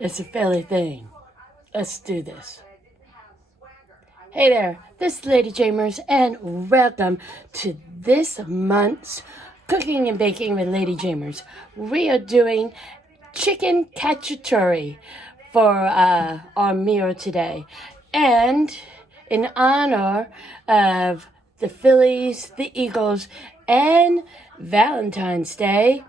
It's a Philly thing. Let's do this. Hey there, this is LadyJamers, and welcome to this month's Cooking and Baking with LadyJamers. We are doing chicken cacciatore for our meal today. And in honor of the Phillies, the Eagles, and Valentine's Day,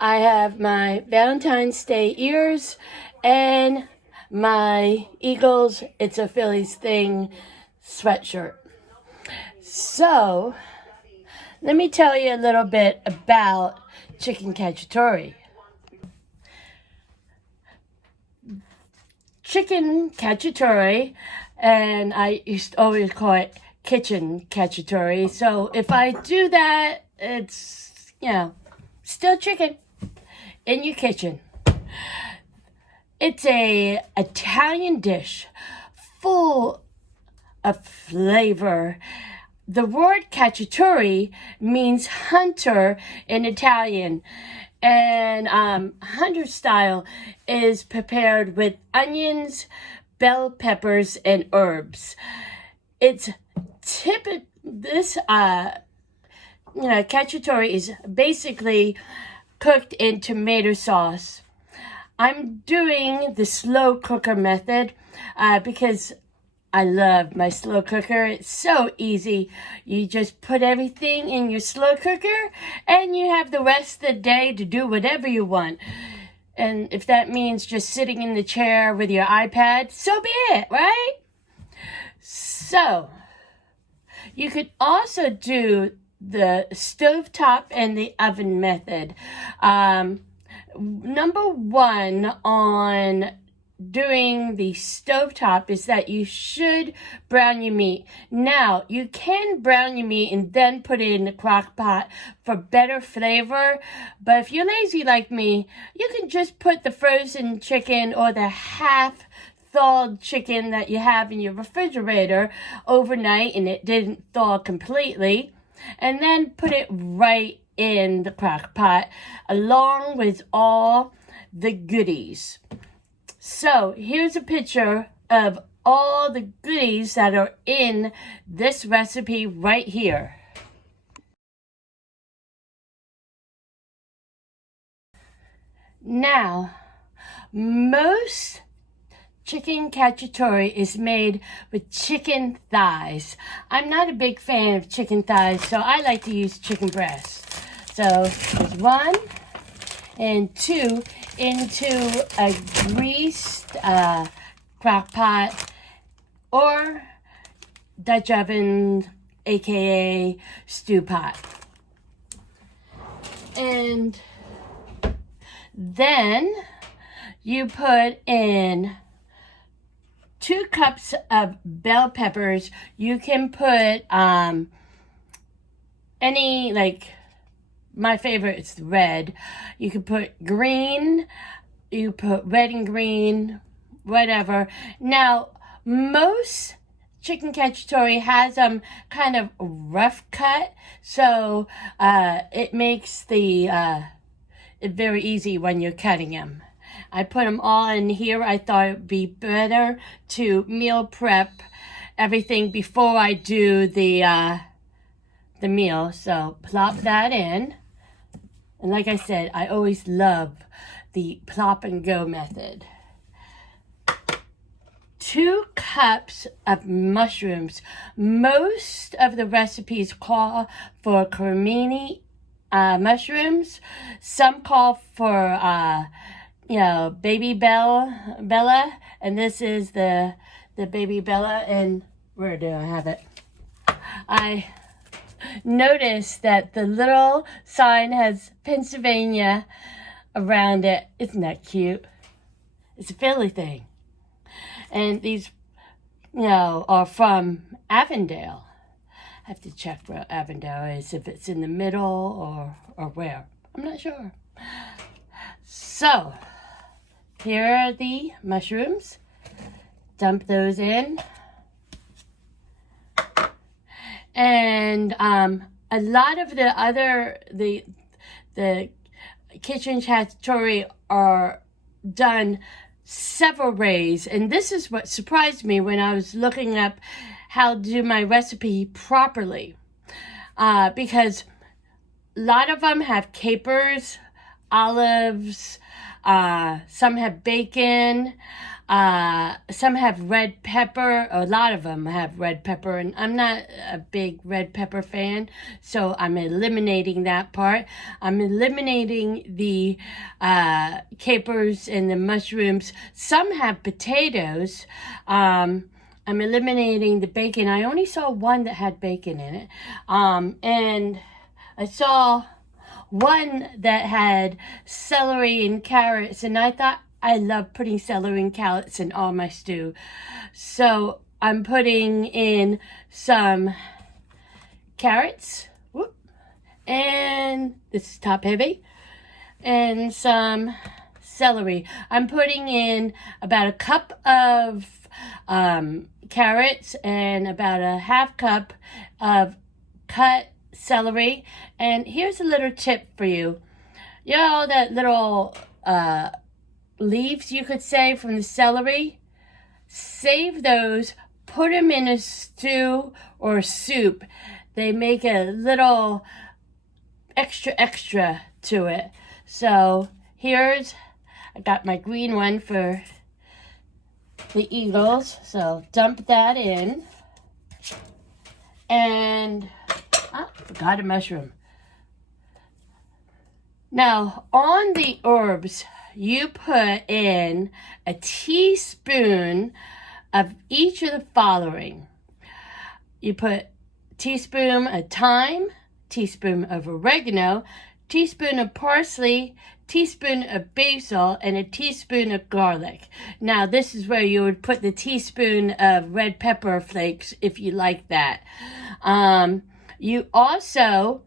I have my Valentine's Day ears and my Eagles, It's a Phillies Thing sweatshirt. So, let me tell you a little bit about chicken cacciatore. Chicken cacciatore, and I used to always call it kitchen cacciatore. So if I do that, it's, still chicken in your kitchen. It's a Italian dish full of flavor. The word cacciatore means hunter in Italian, and hunter style is prepared with onions, bell peppers, and herbs. It's this cacciatore is basically cooked in tomato sauce. I'm doing the slow cooker method because I love my slow cooker. It's so easy. You just put everything in your slow cooker and you have the rest of the day to do whatever you want. And if that means just sitting in the chair with your iPad, so be it, right? So, you could also do the stovetop and the oven method. Number one on doing the stovetop is that you should brown your meat. Now, you can brown your meat and then put it in the crock pot for better flavor, but if you're lazy like me, you can just put the frozen chicken or the half-thawed chicken that you have in your refrigerator overnight and it didn't thaw completely, and then put it right in the crock pot along with all the goodies. So here's a picture of all the goodies that are in this recipe right here. Now, most chicken cacciatore is made with chicken thighs. I'm not a big fan of chicken thighs, so I like to use chicken breast. So there's 1 and 2 into a greased crock pot or Dutch oven, aka stew pot. And then you put in 2 cups of bell peppers. You can put any, my favorite is red. You can put green, you put red and green, whatever. Now, most chicken cacciatore has kind of rough cut, so it makes it very easy when you're cutting them. I put them all in here. I thought it would be better to meal prep everything before I do the meal. So plop that in. And like I said, I always love the plop and go method. 2 cups of mushrooms. Most of the recipes call for cremini mushrooms. Some call for baby Bella, and this is the baby Bella. And where do I have it? I noticed that the little sign has Pennsylvania around it. Isn't that cute? It's a Philly thing. And these, are from Avondale. I have to check where Avondale is, if it's in the middle or where. I'm not sure. So, here are the mushrooms. Dump those in. And a lot of the kitchen cacciatore are done several ways, and this is what surprised me when I was looking up how to do my recipe properly, because a lot of them have capers, olives, some have bacon, some have red pepper. A lot of them have red pepper, and I'm not a big red pepper fan, so I'm eliminating that part. I'm eliminating the capers and the mushrooms. Some have potatoes. I'm eliminating the bacon. I only saw one that had bacon in it, and I saw one that had celery and carrots, and I thought, I love putting celery and carrots in all my stew. So I'm putting in some carrots, and this is top heavy, and some celery. I'm putting in about a cup of carrots and about a half cup of cut celery. And here's a little tip for you. You know that little leaves, you could say, from the celery? Save those, put them in a stew or soup. They make a little extra to it. So here's, I got my green one for the eagles, so dump that in. And forgot a mushroom. Now on the herbs, you put in a teaspoon of each of the following. You put teaspoon of thyme, teaspoon of oregano, teaspoon of parsley, teaspoon of basil, and a teaspoon of garlic. Now this is where you would put the teaspoon of red pepper flakes if you like that. You also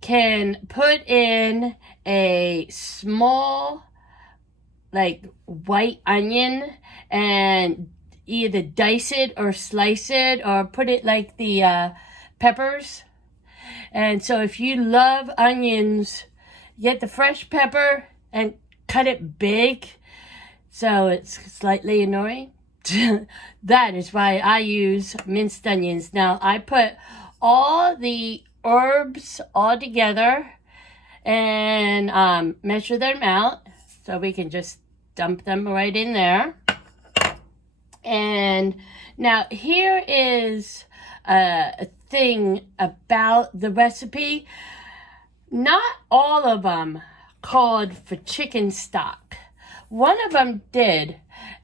can put in a small white onion and either dice it or slice it or put it like the peppers. And so if you love onions, get the fresh pepper and cut it big so it's slightly annoying. That is why I use minced onions. Now I put all the herbs all together and measure them out so we can just dump them right in there. And now here is a thing about the recipe. Not all of them called for chicken stock. One of them did.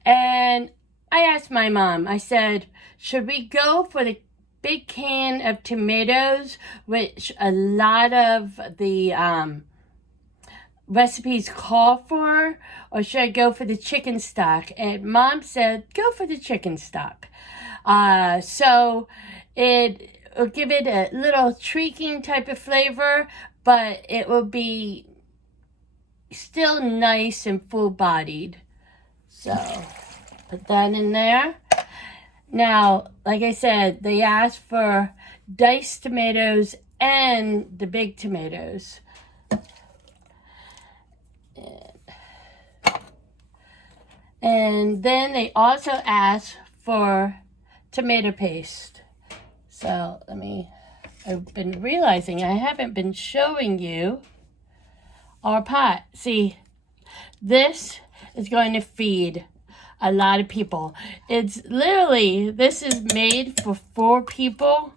And I asked my mom, I said, should we go for the big can of tomatoes, which a lot of the recipes call for, or should I go for the chicken stock? And Mom said, go for the chicken stock. So it will give it a little tweaking type of flavor, but it will be still nice and full-bodied. So put that in there. Now, like I said, they asked for diced tomatoes and the big tomatoes. And then they also asked for tomato paste. So I've been realizing I haven't been showing you our pot. See, this is going to feed a lot of people. It's literally, this is made for 4 people,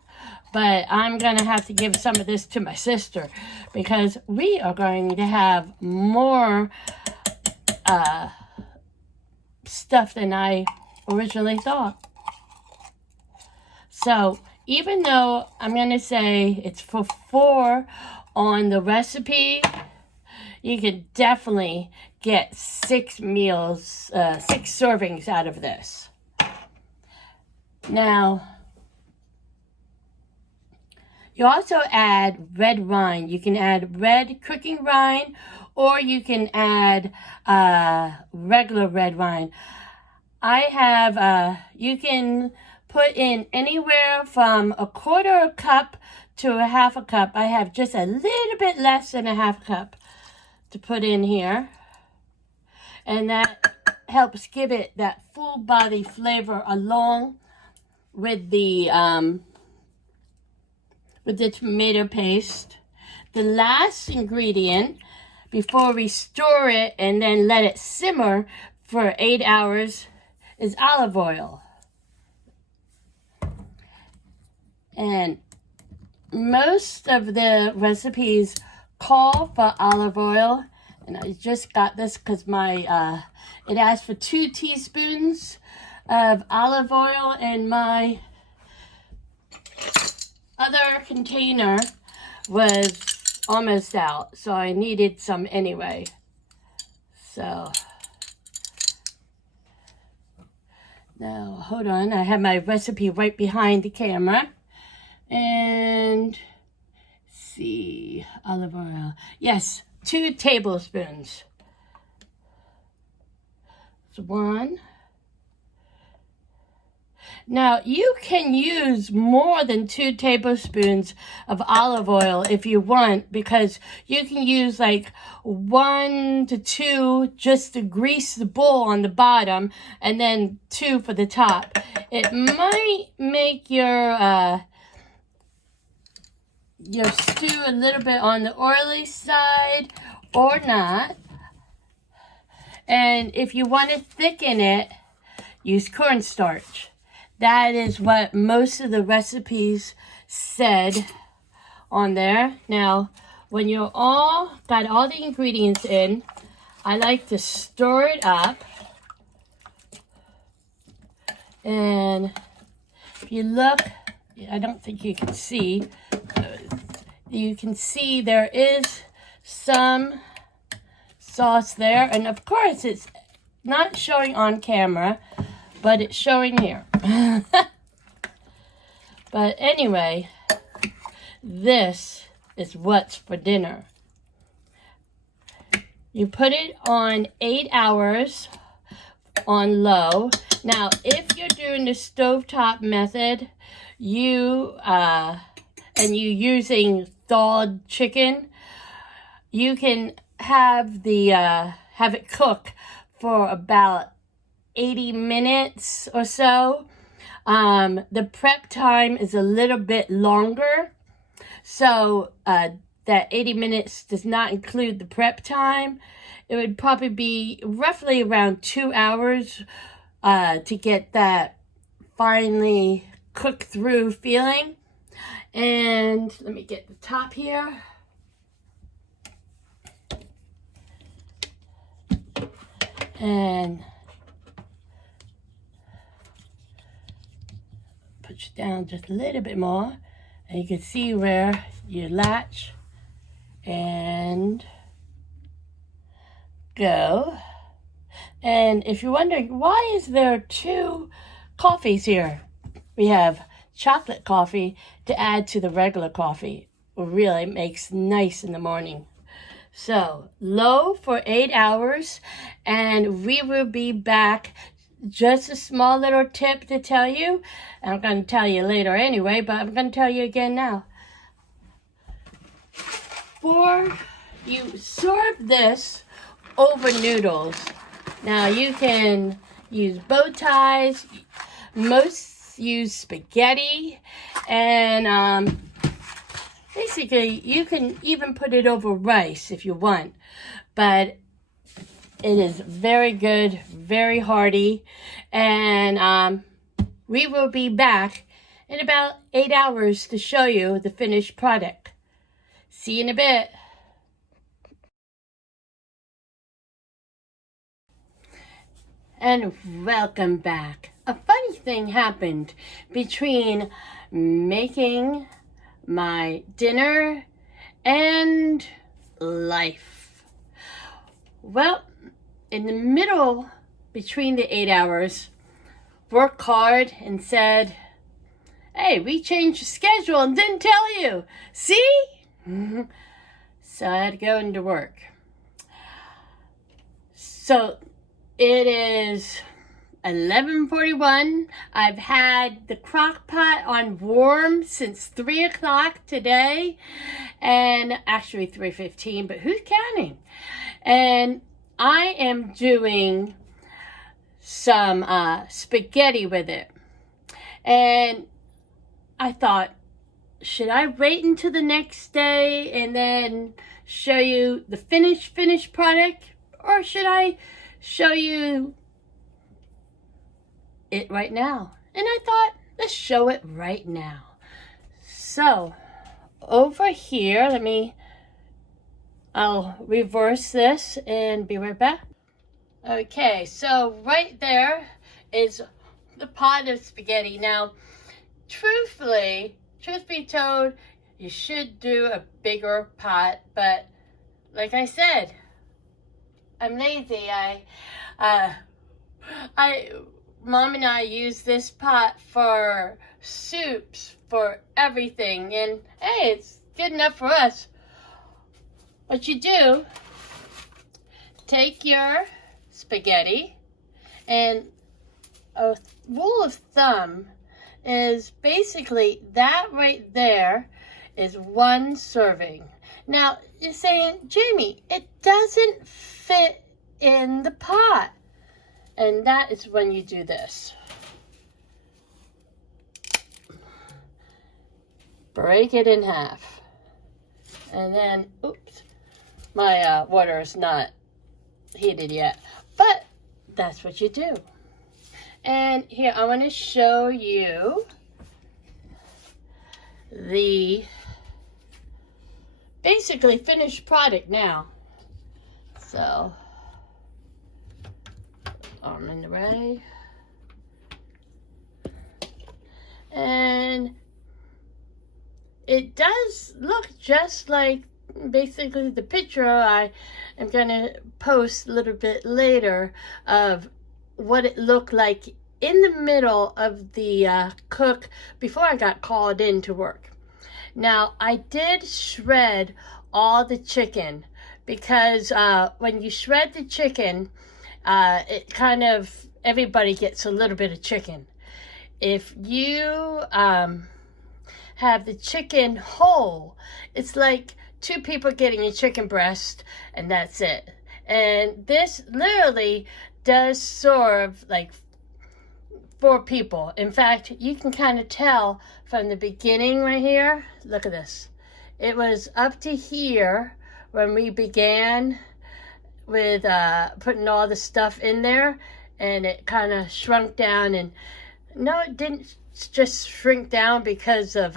but I'm going to have to give some of this to my sister because we are going to have more stuff than I originally thought. So even though I'm going to say it's for 4 on the recipe, you can definitely get 6 meals, 6 servings out of this. Now, you also add red wine. You can add red cooking wine, or you can add regular red wine. I have, you can put in anywhere from a 1/4 cup to a 1/2 cup. I have just a little bit less than a 1/2 cup to put in here. And that helps give it that full body flavor along with the tomato paste. The last ingredient before we store it and then let it simmer for 8 hours is olive oil. And most of the recipes call for olive oil, and I just got this because my it asks for 2 teaspoons of olive oil, and my other container was almost out, so I needed some anyway. So now hold on, I have my recipe right behind the camera. And see, olive oil. Yes, 2 tablespoons. So 1. Now, you can use more than 2 tablespoons of olive oil if you want, because you can use like 1 to 2 just to grease the bowl on the bottom, and then 2 for the top. It might make your stew a little bit on the oily side or not. And if you want to thicken it, use cornstarch. That is what most of the recipes said on there. Now, when you're got all the ingredients in, I like to stir it up. And if you look, I don't think you can see. You can see there is some sauce there. And of course, it's not showing on camera, but it's showing here. But anyway, this is what's for dinner. You put it on 8 hours on low. Now, if you're doing the stovetop method, and you're using thawed chicken, you can have it cook for about 80 minutes or so. The prep time is a little bit longer, so that 80 minutes does not include the prep time. It would probably be roughly around 2 hours to get that finely cooked through feeling. And let me get the top here. And put you down just a little bit more. And you can see where you latch and go. And if you're wondering, why is there 2 coffees here? We have chocolate coffee to add to the regular coffee. It really makes nice in the morning. So, low for 8 hours, and we will be back. Just a small little tip to tell you. I'm going to tell you later anyway, but I'm going to tell you again now. You serve this over noodles. Now, you can use bow ties. Most use spaghetti, and basically you can even put it over rice if you want, but it is very good, very hearty, and we will be back in about 8 hours to show you the finished product. See you in a bit. And welcome back. A funny thing happened between making my dinner and life. Well, in the middle between the 8 hours, worked hard and said, hey, we changed the schedule and didn't tell you. See? So I had to go into work. So it is 11:41. I've had the crock pot on warm since 3 o'clock today, and actually 3:15, but who's counting? And I am doing some spaghetti with it. And I thought, should I wait until the next day and then show you the finished product? Or should I show you it right now? And I thought, let's show it right now. So, over here, I'll reverse this and be right back. Okay, so right there is the pot of spaghetti. Now, truth be told, you should do a bigger pot, but like I said, I'm lazy. Mom and I use this pot for soups, for everything, and hey, it's good enough for us. What you do, take your spaghetti, and a rule of thumb is basically that right there is 1 serving. Now, you're saying, Jamie, it doesn't fit in the pot. And that is when you do this. Break it in half. And then, oops, my water is not heated yet. But that's what you do. And here, I want to show you the basically finished product now. So, arm in the way. And it does look just like basically the picture I am going to post a little bit later of what it looked like in the middle of the cook before I got called in to work. Now, I did shred all the chicken because when you shred the chicken, it kind of, everybody gets a little bit of chicken. If you have the chicken whole, it's like 2 people getting a chicken breast, and that's it. And this literally does serve like 4 people. In fact, you can kind of tell from the beginning right here. Look at this. It was up to here when we began with putting all the stuff in there, and it kind of shrunk down. And no, it didn't just shrink down because of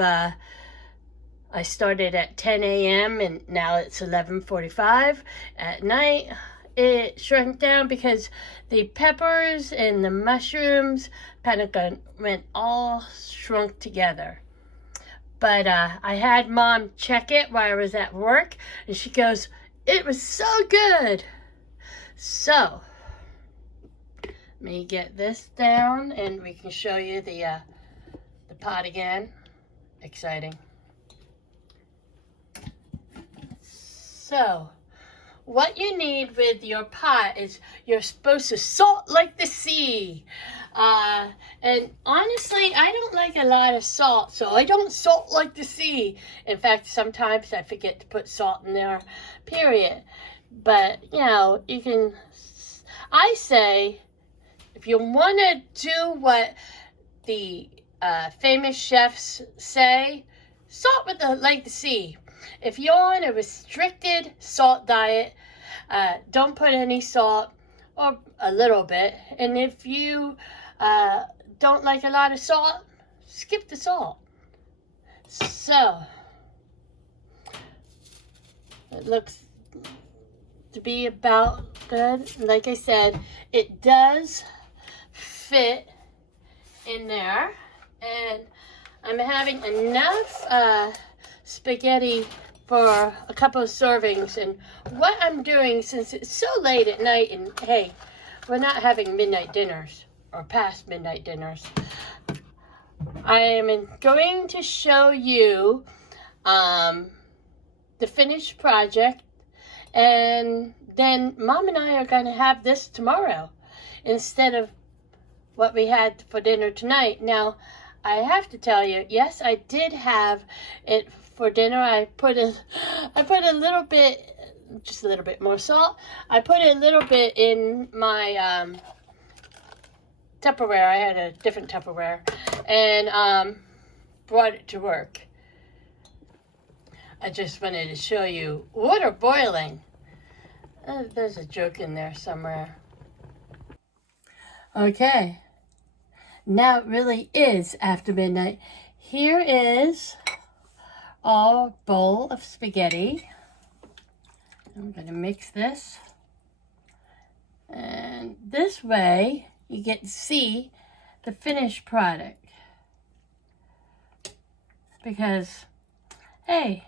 I started at 10 a.m. and now it's 11:45 at night. It shrunk down because the peppers and the mushrooms kind of went all shrunk together. But I had Mom check it while I was at work, and she goes, it was so good. So, let me get this down and we can show you the pot again. Exciting. So, what you need with your pot is you're supposed to salt like the sea. And honestly, I don't like a lot of salt, so I don't salt like the sea. In fact, sometimes I forget to put salt in there, period. But, you know, you can, I say, if you want to do what the famous chefs say, salt with like the sea. If you're on a restricted salt diet, don't put any salt or a little bit. And if you don't like a lot of salt, skip the salt. So, it looks to be about good. Like I said, it does fit in there. And I'm having enough spaghetti for a couple of servings. And what I'm doing, since it's so late at night, and hey, we're not having midnight dinners or past midnight dinners, I am going to show you the finished project, and then Mom and I are going to have this tomorrow instead of what we had for dinner tonight. Now, I have to tell you, yes, I did have it for dinner. I put a little bit, just a little bit more salt. I put a little bit in my Tupperware. I had a different Tupperware. And brought it to work. I just wanted to show you water boiling. There's a joke in there somewhere. Okay. Now it really is after midnight. Here is our bowl of spaghetti. I'm going to mix this. And this way you get to see the finished product. Because, hey,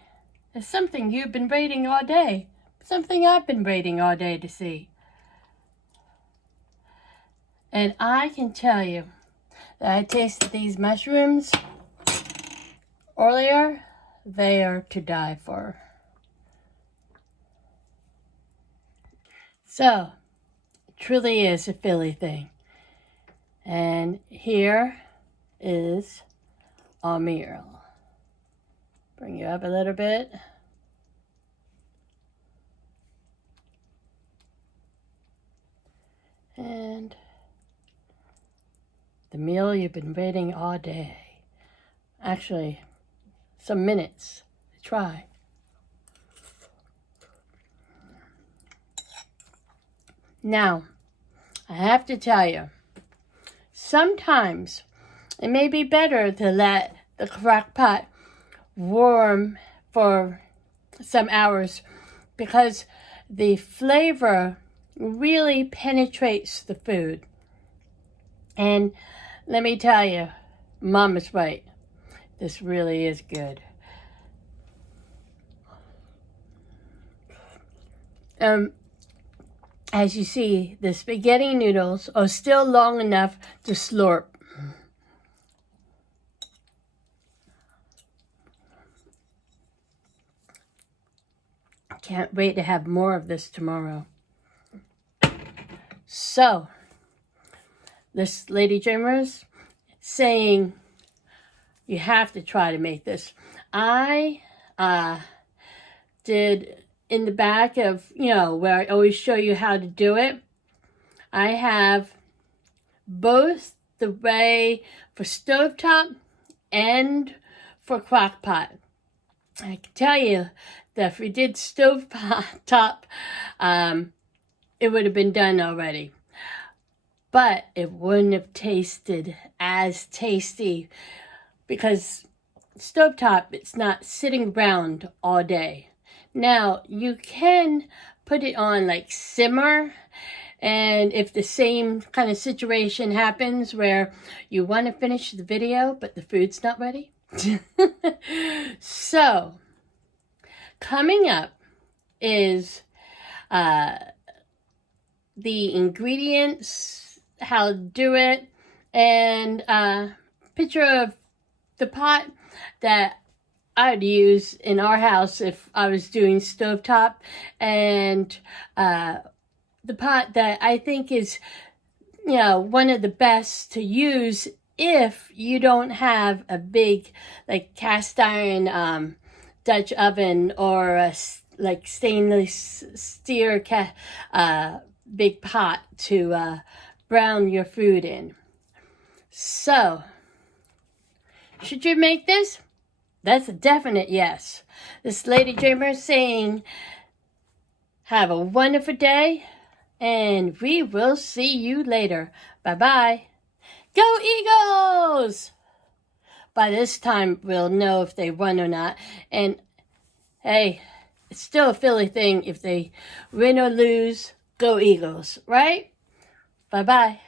there's something you've been waiting all day. Something I've been waiting all day to see. And I can tell you that I tasted these mushrooms earlier. They are to die for. So, it truly is a Philly thing. And here is our meal. Bring you up a little bit. And the meal you've been waiting all day. Actually, some minutes to try. Now, I have to tell you, sometimes it may be better to let the crock pot warm for some hours because the flavor really penetrates the food. And let me tell you, Mom is right. This really is good. As you see, the spaghetti noodles are still long enough to slurp. Can't wait to have more of this tomorrow. So, this LadyJamers saying you have to try to make this. I did in the back of, where I always show you how to do it. I have both the way for stovetop and for crock pot. I can tell you that if we did stovetop, it would have been done already. But it wouldn't have tasted as tasty because stovetop, it's not sitting around all day. Now, you can put it on like simmer, and if the same kind of situation happens where you want to finish the video, but the food's not ready. So, coming up is the ingredients, how to do it, and a picture of the pot that I'd use in our house if I was doing stovetop, and the pot that I think is, one of the best to use if you don't have a big, like, cast iron Dutch oven or a, like, stainless steel big pot to brown your food in. So, should you make this? That's a definite yes. This LadyJamers saying, have a wonderful day, and we will see you later. Bye-bye. Go Eagles! By this time, we'll know if they won or not. And, hey, it's still a Philly thing. If they win or lose, go Eagles, right? Bye-bye.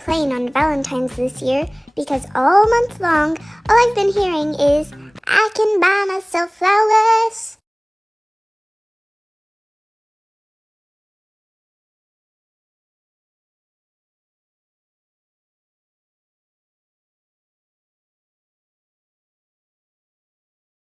complain on Valentine's this year because all month long, all I've been hearing is, I can buy myself flowers.